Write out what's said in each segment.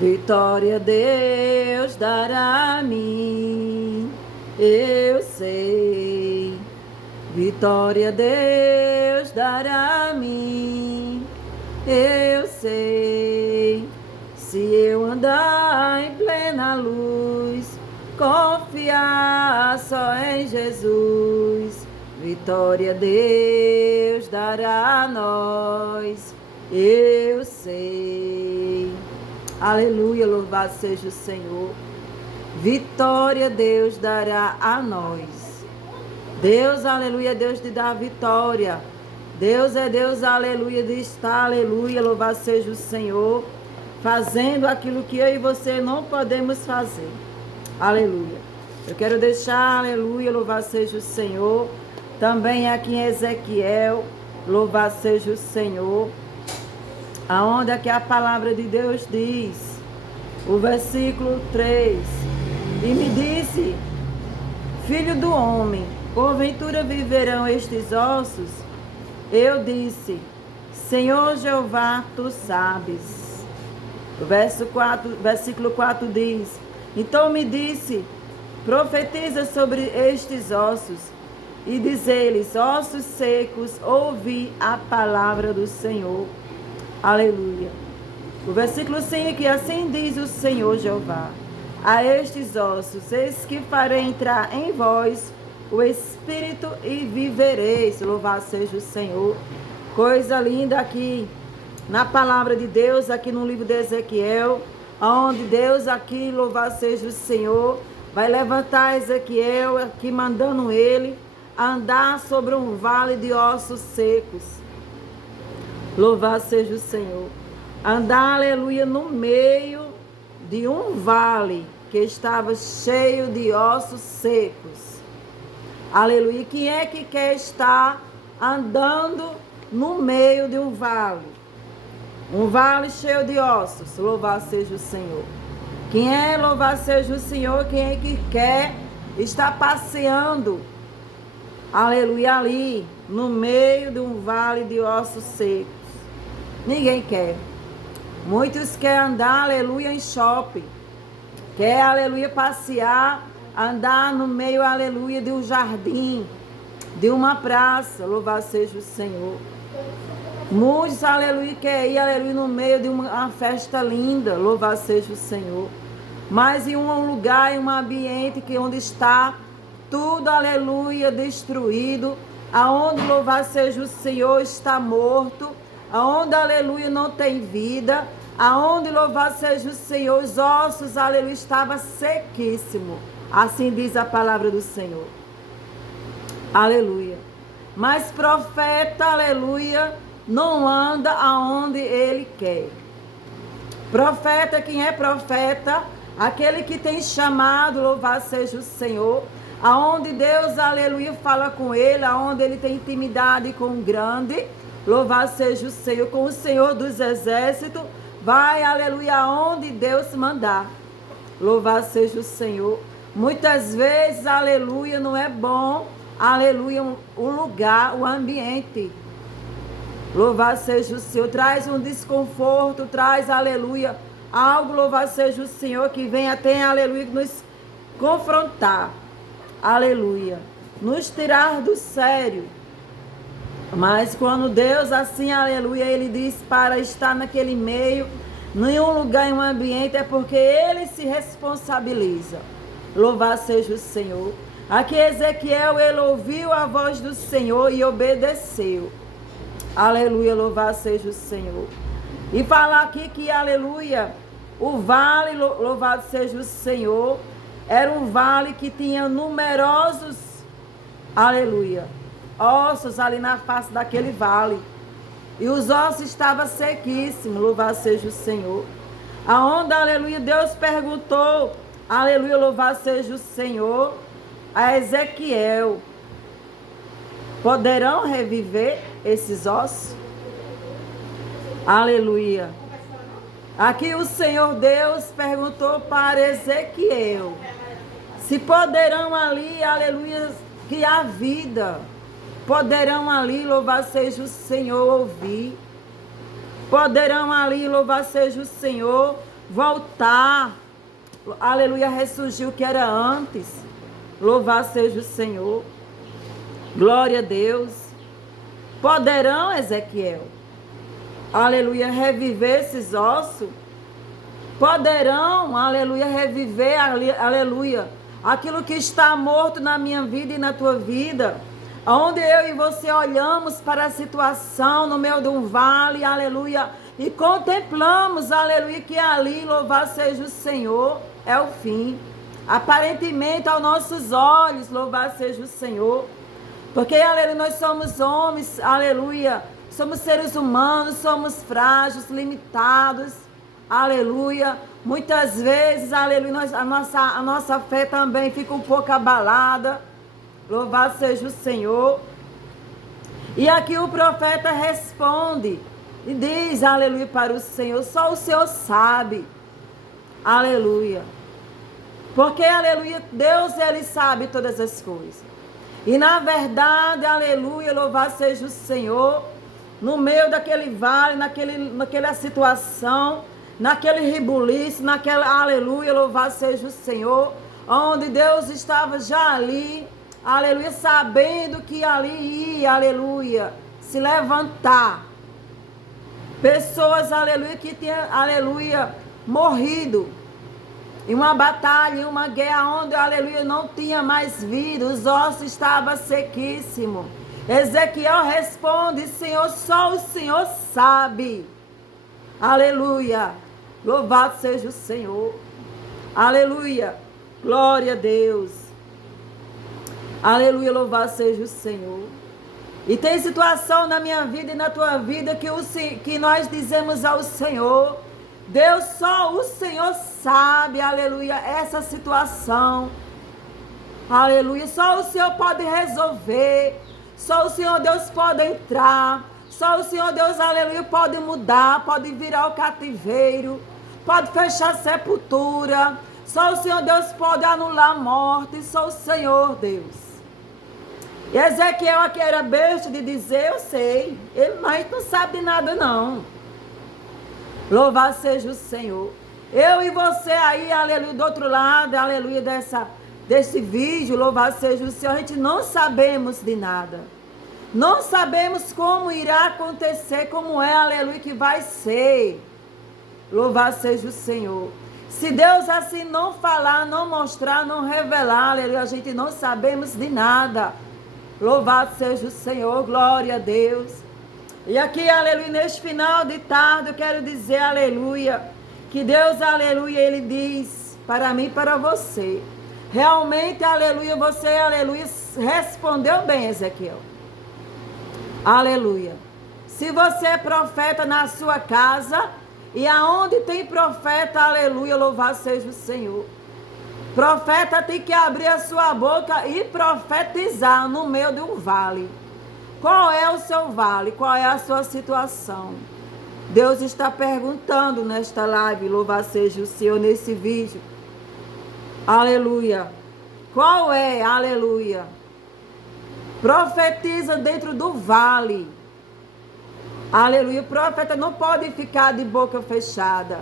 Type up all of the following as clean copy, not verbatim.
Vitória Deus dará a mim, eu sei. Vitória Deus dará a mim, eu sei. Se eu andar em plena luz, confiar só em Jesus, vitória Deus dará a nós, eu sei. Aleluia, louvado seja o Senhor. Vitória Deus dará a nós. Deus, aleluia, Deus de dar vitória. Deus é Deus, aleluia, de estar, aleluia, louvado seja o Senhor, fazendo aquilo que eu e você não podemos fazer. Aleluia. Eu quero deixar, aleluia, louvado seja o Senhor. Também aqui em Ezequiel, louvado seja o Senhor. Aonde é que a palavra de Deus diz, o versículo 3, e me disse, filho do homem, porventura viverão estes ossos? Eu disse, Senhor Jeová, tu sabes. O versículo 4 diz, então me disse, profetiza sobre estes ossos, e diz-lhes, ossos secos, ouvi a palavra do Senhor. Aleluia. O versículo 5, assim diz o Senhor Jeová, a estes ossos, eis que farei entrar em vós o Espírito e vivereis. Louvado seja o Senhor. Coisa linda aqui na palavra de Deus, aqui no livro de Ezequiel, onde Deus aqui, louvado seja o Senhor, vai levantar Ezequiel, aqui mandando ele andar sobre um vale de ossos secos. Louvado seja o Senhor. Andar, aleluia, no meio de um vale que estava cheio de ossos secos. Aleluia. Quem é que quer estar andando no meio de um vale? Um vale cheio de ossos. Louvado seja o Senhor. Quem é, louvado seja o Senhor, quem é que quer estar passeando, aleluia, ali, no meio de um vale de ossos secos? Ninguém quer. Muitos querem andar, aleluia, em shopping. Quer, aleluia, passear, andar no meio, aleluia, de um jardim, de uma praça. Louvado seja o Senhor. Muitos, aleluia, querem ir, aleluia, no meio de uma festa linda. Louvado seja o Senhor. Mas em um lugar, em um ambiente que onde está tudo, aleluia, destruído, aonde, louvado seja o Senhor, está morto, aonde, aleluia, não tem vida, aonde, louvado seja o Senhor, os ossos, aleluia, estava sequíssimo. Assim diz a palavra do Senhor. Aleluia. Mas profeta, aleluia, não anda aonde ele quer. Profeta, quem é profeta? Aquele que tem chamado, louvado seja o Senhor, aonde Deus, aleluia, fala com ele, aonde ele tem intimidade com o grande, louvado seja o Senhor, com o Senhor dos exércitos, vai, aleluia, aonde Deus mandar. Louvado seja o Senhor. Muitas vezes, aleluia, não é bom, aleluia, o lugar, o ambiente. Louvado seja o Senhor. Traz um desconforto, traz, aleluia, algo, louvado seja o Senhor, que venha até, aleluia, nos confrontar. Aleluia. Nos tirar do sério. Mas quando Deus, assim, aleluia, ele diz para estar naquele meio, em um lugar, em um ambiente, é porque ele se responsabiliza. Louvado seja o Senhor. Aqui Ezequiel, ele ouviu a voz do Senhor e obedeceu. Aleluia, louvado seja o Senhor. E falar aqui que, aleluia, o vale, louvado seja o Senhor, era um vale que tinha numerosos, aleluia, ossos ali na face daquele vale. E os ossos estavam sequíssimos, louvado seja o Senhor. Aonde, aleluia, Deus perguntou, aleluia, louvado seja o Senhor, a Ezequiel, poderão reviver esses ossos? Aleluia. Aqui o Senhor Deus perguntou para Ezequiel se poderão ali, aleluia, criar vida. Poderão ali, louvado seja o Senhor, ouvir. Poderão ali, louvado seja o Senhor, voltar, aleluia, ressurgir o que era antes. Louvado seja o Senhor. Glória a Deus. Poderão, Ezequiel, aleluia, reviver esses ossos? Poderão, aleluia, reviver, aleluia, aquilo que está morto na minha vida e na tua vida? Onde eu e você olhamos para a situação no meio de um vale, aleluia, e contemplamos, aleluia, que ali, louvado seja o Senhor, é o fim. Aparentemente, aos nossos olhos, louvado seja o Senhor. Porque, aleluia, nós somos homens, aleluia, somos seres humanos, somos frágeis, limitados, aleluia. Muitas vezes, aleluia, a nossa fé também fica um pouco abalada. Louvado seja o Senhor. E aqui o profeta responde e diz, aleluia, para o Senhor, só o Senhor sabe. Aleluia. Porque, aleluia, Deus, Ele sabe todas as coisas. E na verdade, aleluia, louvado seja o Senhor, no meio daquele vale, naquela situação, naquele rebuliço, aleluia, louvado seja o Senhor, onde Deus estava já ali, aleluia, sabendo que ali ia, aleluia, se levantar pessoas, aleluia, que tinham, aleluia, morrido em uma batalha, em uma guerra onde, aleluia, não tinha mais vida, os ossos estavam sequíssimos. Ezequiel responde, Senhor, só o Senhor sabe. Aleluia, louvado seja o Senhor. Aleluia, glória a Deus. Aleluia, louvado seja o Senhor. E tem situação na minha vida e na tua vida que nós dizemos ao Senhor, Deus, só o Senhor sabe, aleluia, essa situação. Aleluia, só o Senhor pode resolver. Só o Senhor Deus pode entrar. Só o Senhor Deus, aleluia, pode mudar, pode virar o cativeiro, pode fechar a sepultura. Só o Senhor Deus pode anular a morte. Só o Senhor Deus. E Ezequiel aqui era besta de dizer, eu sei. Mas não sabe de nada não. Louvado seja o Senhor. Eu e você aí, aleluia, do outro lado, aleluia, desse vídeo, louvado seja o Senhor, a gente não sabemos de nada. Não sabemos como irá acontecer, como é, aleluia, que vai ser. Louvado seja o Senhor. Se Deus assim não falar, não mostrar, não revelar, aleluia, a gente não sabemos de nada. Louvado seja o Senhor, glória a Deus. E aqui, aleluia, neste final de tarde, eu quero dizer, aleluia, que Deus, aleluia, Ele diz para mim e para você. Realmente, aleluia, você, aleluia, respondeu bem, Ezequiel. Aleluia. Se você é profeta na sua casa, e aonde tem profeta, aleluia, louvado seja o Senhor. Profeta tem que abrir a sua boca e profetizar no meio de um vale. Qual é o seu vale? Qual é a sua situação? Deus está perguntando nesta live, louvado seja o Senhor, nesse vídeo. Aleluia. Qual é? Aleluia. Profetiza dentro do vale. Aleluia. O profeta não pode ficar de boca fechada.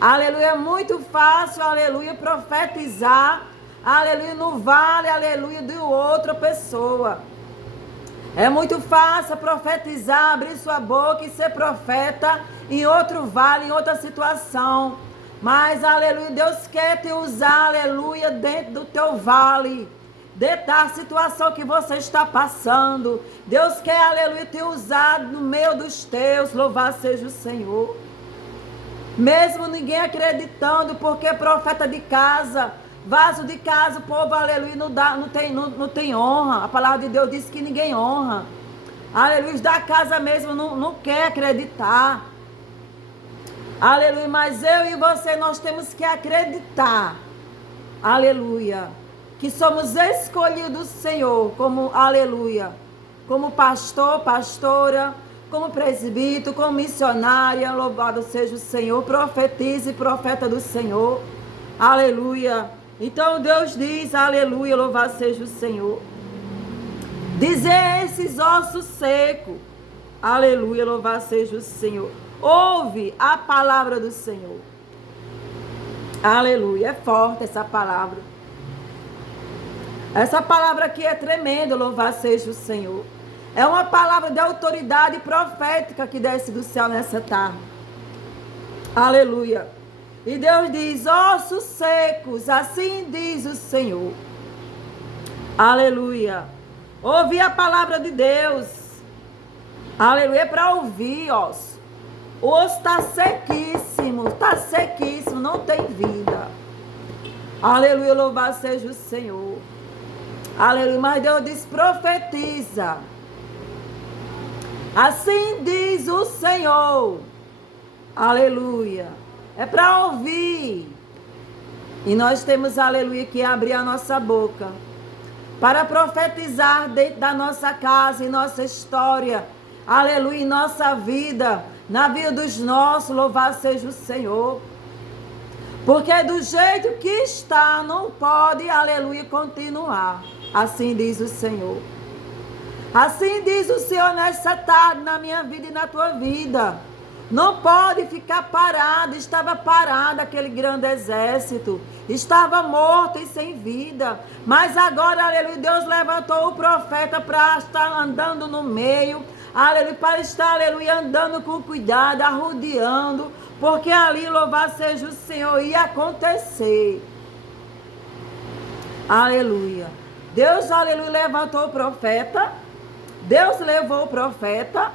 Aleluia. É muito fácil, aleluia, profetizar, aleluia, no vale, aleluia, de outra pessoa. É muito fácil profetizar, abrir sua boca e ser profeta em outro vale, em outra situação. Mas, aleluia, Deus quer te usar, aleluia, dentro do teu vale, dentro da situação que você está passando. Deus quer, aleluia, te usar no meio dos teus, louvado seja o Senhor. Mesmo ninguém acreditando, porque profeta de casa, vaso de casa, o povo, aleluia, não tem honra. A palavra de Deus diz que ninguém honra. Aleluia, os da casa mesmo não quer acreditar. Aleluia, mas eu e você, nós temos que acreditar. Aleluia, que somos escolhidos do Senhor, como, aleluia, como pastor, pastora, como presbítero, como missionária, louvado seja o Senhor, profetize, profeta do Senhor. Aleluia. Então Deus diz, aleluia, louvado seja o Senhor. Dizer esses ossos secos, aleluia, louvado seja o Senhor. Ouve a palavra do Senhor. Aleluia. É forte essa palavra. Essa palavra aqui é tremenda, louvado seja o Senhor. É uma palavra de autoridade profética que desce do céu nessa tarde. Aleluia. E Deus diz: ossos secos, assim diz o Senhor. Aleluia. Ouvir a palavra de Deus. Aleluia. É para ouvir, osso. O osso está sequíssimo, não tem vida. Aleluia, louvado seja o Senhor. Aleluia, mas Deus diz: profetiza. Assim diz o Senhor. Aleluia. É para ouvir. E nós temos, aleluia, que abrir a nossa boca para profetizar dentro da nossa casa, em nossa história. Aleluia, em nossa vida, na vida dos nossos, louvado seja o Senhor. Porque do jeito que está, não pode, aleluia, continuar. Assim diz o Senhor. Assim diz o Senhor nessa tarde, na minha vida e na tua vida. Não pode ficar parado. Estava parado aquele grande exército. Estava morto e sem vida. Mas agora, aleluia, Deus levantou o profeta para estar andando no meio. Aleluia, para estar, aleluia, andando com cuidado, arrodeando. Porque ali, louvado seja o Senhor, ia acontecer. Aleluia. Deus, aleluia, levantou o profeta. Deus levou o profeta.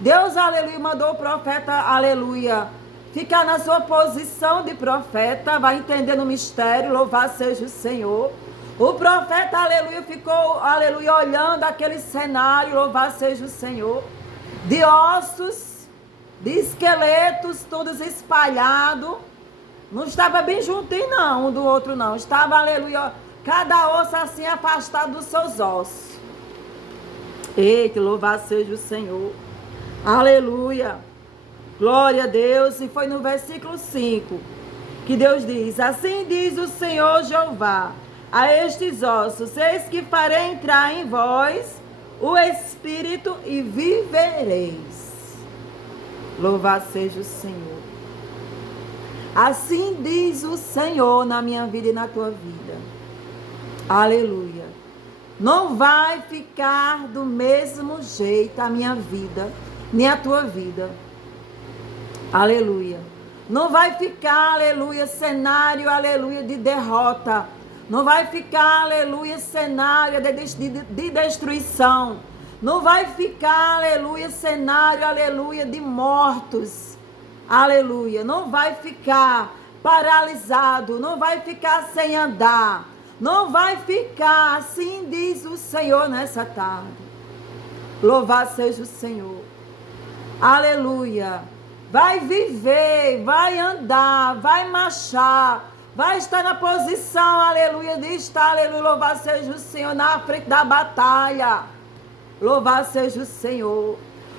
Deus, aleluia, mandou o profeta, aleluia, ficar na sua posição de profeta, vai entender no mistério, louvado seja o Senhor. O profeta, aleluia, ficou, aleluia, olhando aquele cenário, louvado seja o Senhor, de ossos, de esqueletos, todos espalhados. Não estava bem juntinho, não, um do outro, não. Estava, aleluia, cada osso assim afastado dos seus ossos. Eita, louvado seja o Senhor. Aleluia. Glória a Deus. E foi no versículo 5 que Deus diz: assim diz o Senhor Jeová a estes ossos: eis que farei entrar em vós o Espírito e vivereis. Louvado seja o Senhor. Assim diz o Senhor na minha vida e na tua vida. Aleluia. Não vai ficar do mesmo jeito a minha vida, nem a tua vida. Aleluia. Não vai ficar, aleluia, cenário, aleluia, de derrota. Não vai ficar, aleluia, cenário de destruição. Não vai ficar, aleluia, cenário, aleluia, de mortos. Aleluia. Não vai ficar paralisado. Não vai ficar sem andar. Não vai ficar, assim diz o Senhor nessa tarde. Louvado seja o Senhor. Aleluia. Vai viver, vai andar, vai marchar, vai estar na posição, aleluia, de estar, aleluia, louvado seja o Senhor, na frente da batalha. Louvado seja o Senhor.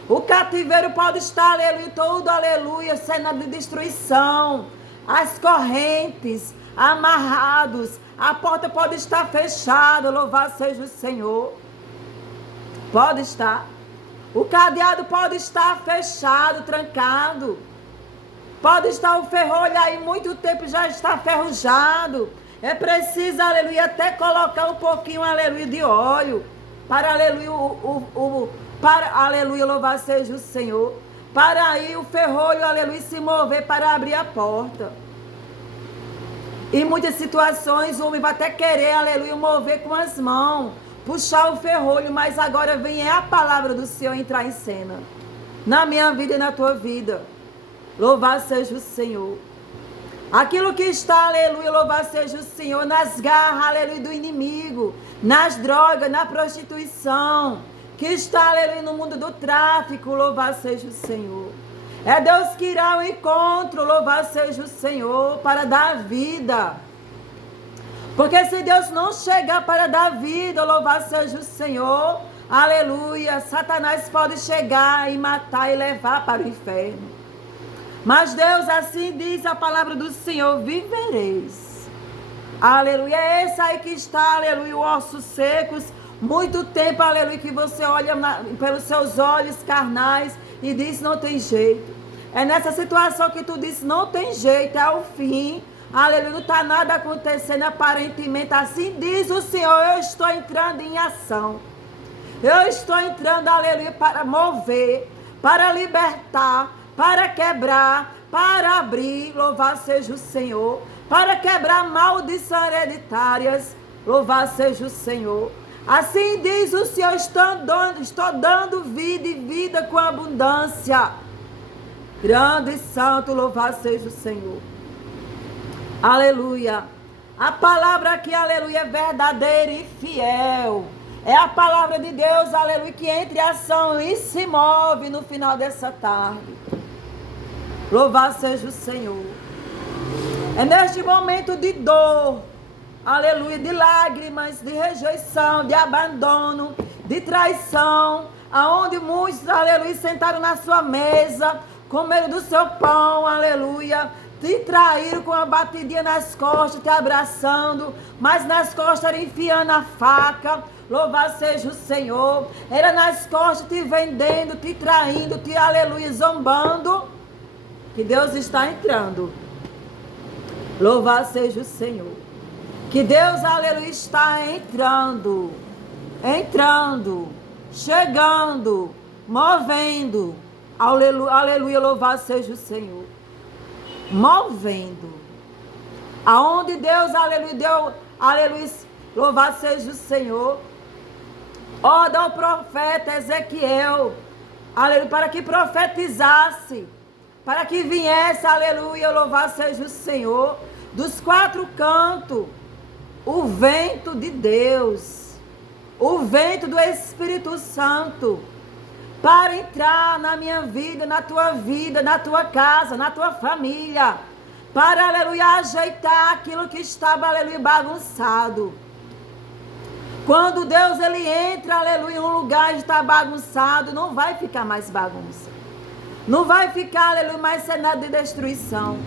O cativeiro pode estar, aleluia, todo, aleluia, cena de destruição. As correntes amarrados, a porta pode estar fechada, louvado seja o Senhor. Pode estar. O cadeado pode estar fechado, trancado. Pode estar o ferrolho aí, muito tempo já está ferrujado. É preciso, aleluia, até colocar um pouquinho, aleluia, de óleo. Para, aleluia, para, aleluia, louvado seja o Senhor. Para aí o ferrolho, aleluia, se mover para abrir a porta. Em muitas situações, o homem vai até querer, aleluia, mover com as mãos, puxar o ferrolho, mas agora vem a palavra do Senhor entrar em cena. Na minha vida e na tua vida. Louvado seja o Senhor. Aquilo que está, aleluia, louvado seja o Senhor, nas garras, aleluia, do inimigo, nas drogas, na prostituição, que está, aleluia, no mundo do tráfico, louvado seja o Senhor. É Deus que irá ao encontro, louvado seja o Senhor, para dar vida. Porque se Deus não chegar para dar vida, louvado seja o Senhor, aleluia, Satanás pode chegar e matar e levar para o inferno. Mas Deus, assim diz a palavra do Senhor: vivereis. Aleluia, é esse aí que está, aleluia, ossos secos, muito tempo, aleluia, que você olha pelos seus olhos carnais e diz: não tem jeito. É nessa situação que tu disse, não tem jeito, é o fim. Aleluia, não está nada acontecendo aparentemente. Assim diz o Senhor, eu estou entrando em ação. Eu estou entrando, aleluia, para mover, para libertar, para quebrar, para abrir, louvado seja o Senhor. Para quebrar maldições hereditárias, louvado seja o Senhor. Assim diz o Senhor, estou dando vida e vida com abundância. Grande e santo, louvado seja o Senhor. Aleluia. A palavra aqui, aleluia, é verdadeira e fiel. É a palavra de Deus, aleluia, que entra em ação e se move no final dessa tarde. Louvado seja o Senhor. É neste momento de dor, aleluia, de lágrimas, de rejeição, de abandono, de traição, aonde muitos, aleluia, sentaram na sua mesa, comeram do seu pão, aleluia, te traíram com uma batidinha nas costas, te abraçando, mas nas costas era enfiando a faca. Louvado seja o Senhor. Era nas costas te vendendo, te traindo, te, aleluia, zombando. Que Deus está entrando. Louvado seja o Senhor. Que Deus, aleluia, está entrando. Entrando. Chegando. Movendo. Aleluia, aleluia, louvado seja o Senhor. Movendo. Aonde Deus, aleluia, deu, aleluia, louvado seja o Senhor. Ordem ao profeta Ezequiel, aleluia, para que profetizasse, para que viesse, aleluia, louvado seja o Senhor, dos quatro cantos, o vento de Deus, o vento do Espírito Santo, para entrar na minha vida, na tua casa, na tua família, para, aleluia, ajeitar aquilo que estava, aleluia, bagunçado. Quando Deus, ele entra, aleluia, em um lugar que está bagunçado, não vai ficar mais bagunça. Não vai ficar, aleluia, mais cenário de destruição.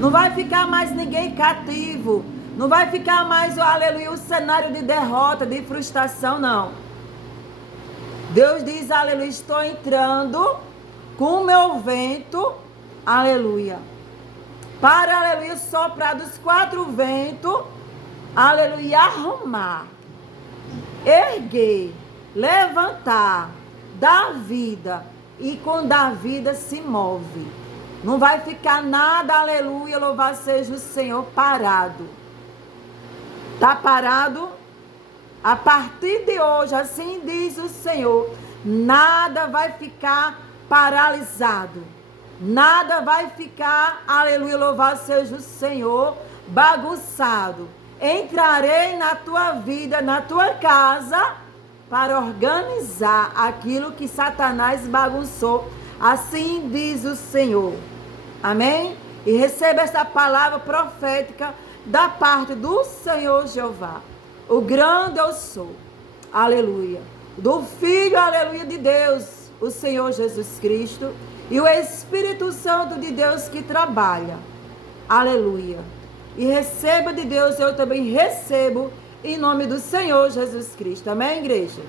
Não vai ficar mais ninguém cativo. Não vai ficar mais, aleluia, o cenário de derrota, de frustração, não. Deus diz, aleluia, estou entrando com o meu vento, aleluia, para, aleluia, soprar dos quatro ventos, aleluia, arrumar, erguer, levantar, dar vida, e com dar vida se move. Não vai ficar nada, aleluia, louvado seja o Senhor, parado. Está parado? A partir de hoje, assim diz o Senhor, nada vai ficar paralisado. Nada vai ficar, aleluia, louvado seja o Senhor, bagunçado. Entrarei na tua vida, na tua casa, para organizar aquilo que Satanás bagunçou. Assim diz o Senhor. Amém? E receba esta palavra profética da parte do Senhor Jeová. O grande eu sou. Aleluia. Do Filho, aleluia, de Deus, o Senhor Jesus Cristo. E o Espírito Santo de Deus que trabalha. Aleluia. E receba de Deus, eu também recebo, em nome do Senhor Jesus Cristo. Amém, igreja?